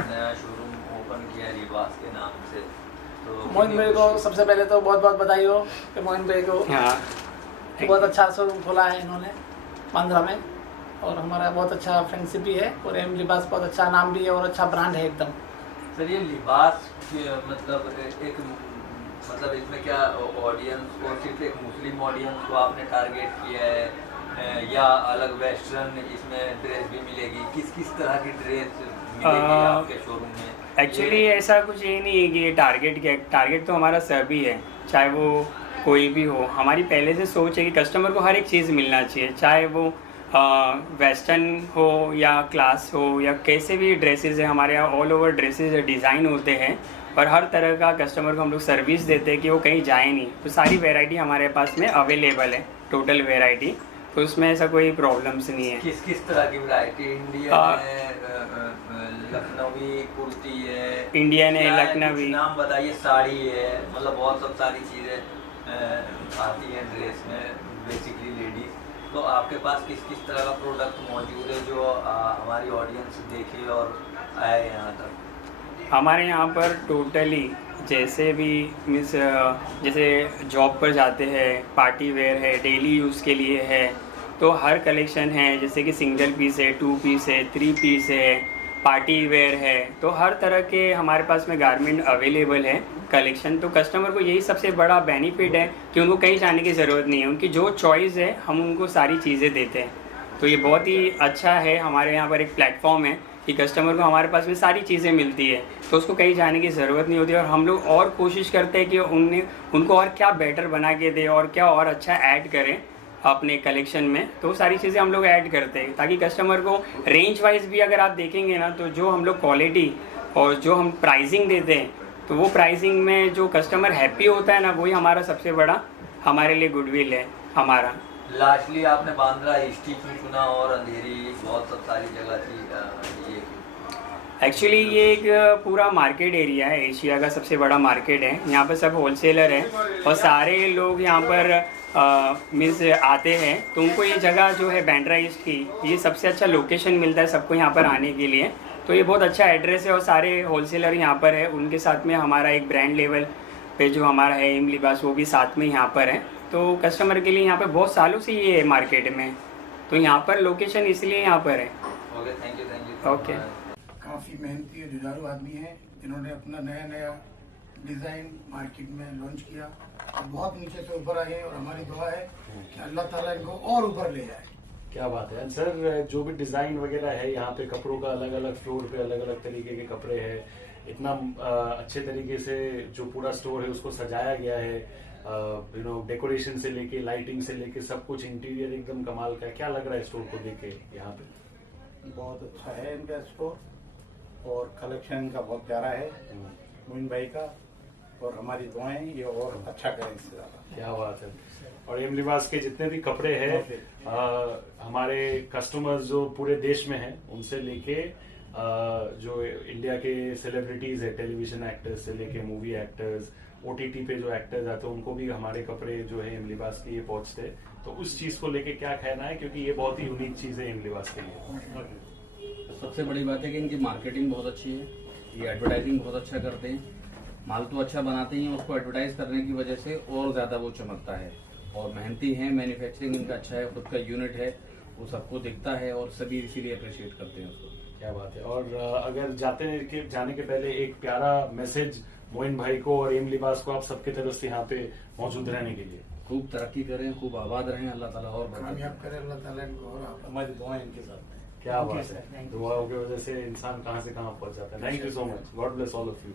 नया शोरूम ओपन किया है लिबास के नाम से, तो मोहिन भाई को सबसे पहले तो बहुत बहुत बधाई हो कि मोहिन भाई को बहुत अच्छा शोरूम खोला है इन्होंने बांद्रा में, और हमारा बहुत अच्छा फ्रेंडशिप भी है, और एम लिबास बहुत अच्छा नाम भी है और अच्छा ब्रांड है एकदम। सर ये लिबास मतलब इसमें क्या ऑडियंस को सिर्फ एक मुस्लिम ऑडियंस को आपने टारगेट किया है या अलग वेस्टर्न इसमें ड्रेस भी मिलेगी? किस तरह की ड्रेस मिलेगी आपके शोरूम में? एक्चुअली ऐसा कुछ ये नहीं है कि ये टारगेट तो हमारा सभी है, चाहे वो कोई भी हो। हमारी पहले से सोच है कि कस्टमर को हर एक चीज़ मिलना चाहिए, चाहे वो वेस्टर्न हो या क्लास हो या कैसे भी ड्रेसेस है। हमारे यहाँ ऑल ओवर ड्रेसेस डिज़ाइन होते हैं और हर तरह का कस्टमर को हम लोग सर्विस देते हैं कि वो कहीं जाए नहीं। तो सारी वैरायटी हमारे पास में अवेलेबल है, टोटल वैरायटी, तो उसमें ऐसा कोई प्रॉब्लम्स नहीं है। किस तरह की वैरायटी? इंडियन है, लखनवी कुर्ती है, इंडियन है, लखनवी, नाम बताइए, साड़ी है, मतलब बहुत सब सारी चीज़ें आती हैं ड्रेस में बेसिकली लेडीज। तो आपके पास किस तरह का प्रोडक्ट मौजूद है जो हमारी ऑडियंस देखे और आए यहाँ तक? हमारे यहाँ पर टोटली जैसे भी मीन्स जैसे जॉब पर जाते हैं, पार्टी वेयर है, डेली यूज़ के लिए है, तो हर कलेक्शन है। जैसे कि सिंगल पीस है, 2 पीस है, 3 पीस है, पार्टी वेयर है, तो हर तरह के हमारे पास में गारमेंट अवेलेबल है कलेक्शन। तो कस्टमर को यही सबसे बड़ा बेनिफिट है कि उनको कहीं जाने की ज़रूरत नहीं है, उनकी जो चॉइस है हम उनको सारी चीज़ें देते हैं। तो ये बहुत ही अच्छा है, हमारे यहाँ पर एक प्लेटफॉर्म है कि कस्टमर को हमारे पास में सारी चीज़ें मिलती है, तो उसको कहीं जाने की ज़रूरत नहीं होती। और हम लोग और कोशिश करते हैं कि उनको और क्या बेटर बना के दें और क्या और अच्छा ऐड करें अपने कलेक्शन में। तो सारी चीज़ें हम लोग ऐड करते हैं ताकि कस्टमर को रेंज वाइज भी अगर आप देखेंगे ना, तो जो हम लोग क्वालिटी और जो हम प्राइसिंग देते हैं, तो वो प्राइसिंग में जो कस्टमर हैप्पी होता है ना, वही हमारा सबसे बड़ा हमारे लिए गुडविल है हमारा। लास्टली आपने बांद्रा ईस्ट क्यों चुना और अंधेरी बहुत सब सारी जगह थी ये? एक्चुअली ये एक पूरा मार्केट एरिया है, एशिया का सबसे बड़ा मार्केट है। यहाँ पर सब होलसेलर हैं और सारे लोग यहाँ पर मीन्स आते हैं, तो उनको ये जगह जो है बांद्रा ईस्ट की, ये सबसे अच्छा लोकेशन मिलता है सबको यहाँ पर आने के लिए। तो ये बहुत अच्छा एड्रेस है और सारे होलसेलर यहाँ पर है। उनके साथ में हमारा एक ब्रांड लेवल पे जो हमारा है एम लिबास, वो भी साथ में यहाँ पर है। तो कस्टमर के लिए यहाँ पर बहुत सालों से ये है मार्केट में, तो यहाँ पर लोकेशन इसलिए यहाँ पर है। Okay, thank you. ओके। काफ़ी मेहनती और जुझारू आदमी है जिन्होंने अपना नया डिज़ाइन मार्केट में लॉन्च किया और बहुत नीचे से ऊपर आए, और हमारी दुआ है कि अल्लाह ताला इनको और ऊपर ले जाए। क्या बात है सर, जो भी डिज़ाइन वगैरह है यहाँ पे, कपड़ों का अलग अलग फ्लोर पे अलग अलग तरीके के कपड़े हैं, इतना अच्छे तरीके से जो पूरा स्टोर है उसको सजाया गया है, डेकोरेशन से लेके लाइटिंग से लेके सब कुछ, इंटीरियर एकदम कमाल का है। क्या लग रहा है स्टोर को देख के यहाँ पे? बहुत अच्छा है इनका स्टोर और कलेक्शन इनका बहुत प्यारा है मोइन भाई का, और हमारी दुआएं ये और अच्छा करें इससे ज़्यादा। क्या बात है। और एम लिबास के जितने भी कपड़े हैं हमारे कस्टमर्स जो पूरे देश में हैं, उनसे लेके जो इंडिया के सेलिब्रिटीज है, टेलीविजन एक्टर्स से लेके मूवी एक्टर्स, OTT पे जो एक्टर्स आते हैं, उनको भी हमारे कपड़े जो है एम लिबास के ये पहुंचते हैं। तो उस चीज को लेके क्या कहना है, क्योंकि ये बहुत ही यूनिक चीज है एम लिबास के लिए? सबसे बड़ी बात है कि इनकी मार्केटिंग बहुत अच्छी है, ये एडवर्टाइजिंग बहुत अच्छा करते हैं, माल तो अच्छा बनाते ही हैं, उसको एडवर्टाइज करने की वजह से और ज़्यादा वो चमकता है। और मेहनती हैं, मैन्युफैक्चरिंग इनका अच्छा है, खुद का यूनिट है, वो सबको दिखता है और सभी इसीलिए अप्रिशिएट करते हैं उसको। क्या बात है। और अगर जाने के पहले एक प्यारा मैसेज मोइन भाई को और एम लिबास को आप सबके तरफ से यहाँ पे मौजूद रहने के लिए? खूब तरक्की करें, खूब आबाद रहें, अल्लाह ताला और कामयाब करें अल्लाह ताला इनको, और हमारी दुआएं इनके साथ हैं। क्या बात है, दुआओं की वजह से इंसान कहाँ से कहाँ पहुंच जाता है। Thank you so much, God bless all of you.